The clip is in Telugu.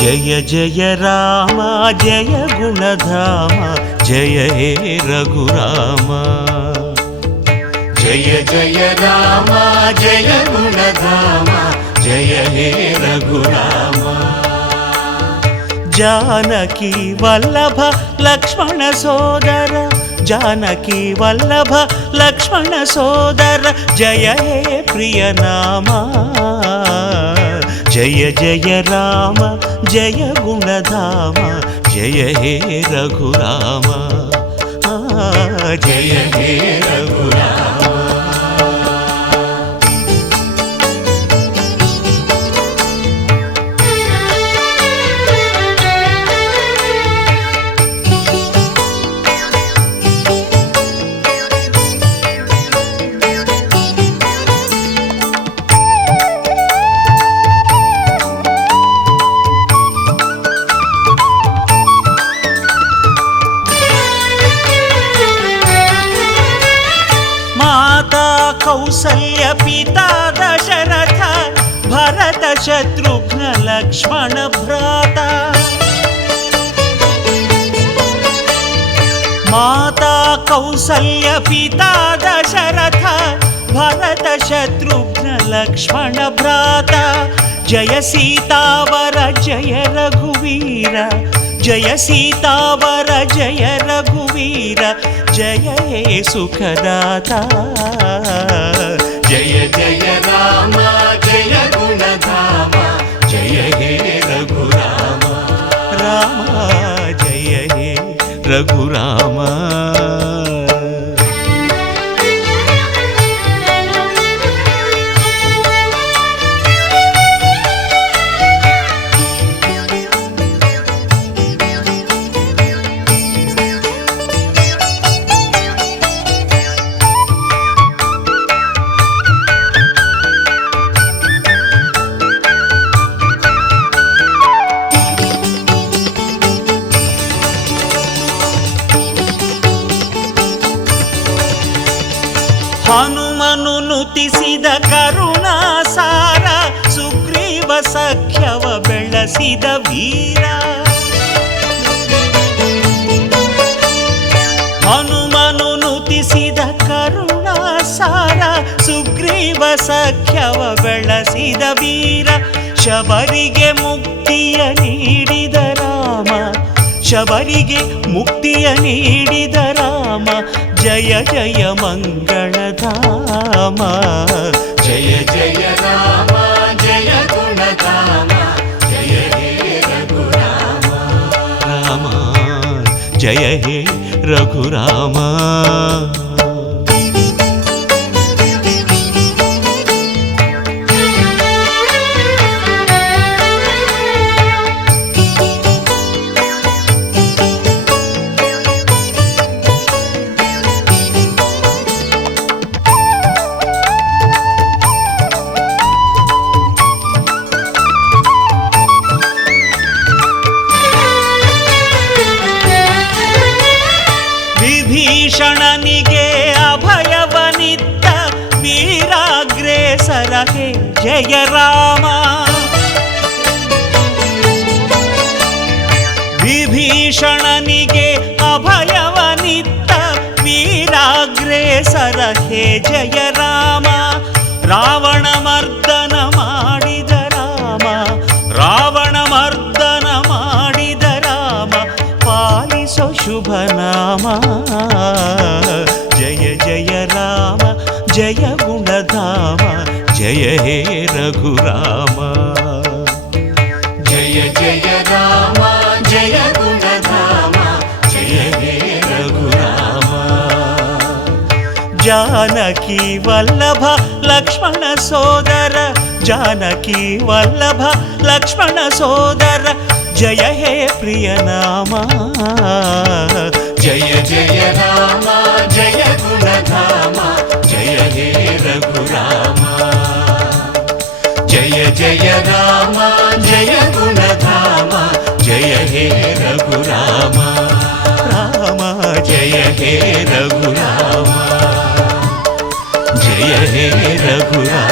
జయ జయ రామ జయ గుణధామ జయ హే రఘురామ జయ జయ రామ జయ గుణధామ జయ హే రఘురామ జానకి వల్లభ లక్ష్మణ సోదర జానకి వల్లభ లక్ష్మణ సోదర జయ హే ప్రియనామ జయ జయ రామ జయ గుణధామ జయ హే రఘురామ జయ హే రఘురామ कौसल्य पिता दशरथ भरत शत्रुघ्न लक्ष्मण भ्राता माता कौसल्य पिता दशरथ भरत शत्रुघ्न लक्ष्मण भ्राता जय सीतावर जय रघुवीर जय सीतावर जय रघुवीर जय हे सुखदाता जय जय राम जय गुणधाम जय हे रघुराम राम जय हे रघुराम ಹನುಮನು ನುತಿಸಿದ ಕರುಣಾಸಾರ ಸುಗ್ರೀವ ಸಖ್ಯವ ಬೆಳೆಸಿದ ವೀರ ಹನುಮನು ನುತಿಸಿದ ಕರುಣಾಸಾರ ಸುಗ್ರೀವ ಸಖ್ಯವ ಬೆಳೆಸಿದ ವೀರ ಶಬರಿಗೆ ಮುಕ್ತಿಯ ನೀಡಿದ ರಾಮ ಶಬರಿಗೆ ಮುಕ್ತಿಯ ನೀಡಿದ ರಾಮ जय जय मंगलधाम जय जय राम जय गुणधाम जय हे रघुराम राम जय हे रघुराम ವಿಭೀಷಣನಿಗೆ ಅಭಯವನಿತ್ತ ವೀರಾಗ್ರೇಸರ ಹೇ ಜಯ ರಾಮ ವಿಭೀಷಣನಿಗೆ ಅಭಯವನಿತ್ತ ವೀರಾಗ್ರೇಸರ ಹೇ ಜಯ ರಾಮ ರಾವಣ ಮರ್ದನ ಮಾಡಿದ ರಾಮ ರಾವಣ ಮರ್ದನ ಮಾಡಿದ ರಾಮ ಪಾಲಿಸೋ ಶುಭ ನಾಮ जय जय राम जय गुणधाम जय हे रघुराम जय जय राम जय गुणधाम जय हे रघुराम जानकी वल्लभ लक्ष्मण सोदर जानकी वल्लभ लक्ष्मण सोदर जय हे प्रियनाम जय जय राम जय गुणधाम जय हे रघुराम जय जय राम जय गुणधाम जय हे रघुराम राम जय हे रघुराम जय हे रघुराम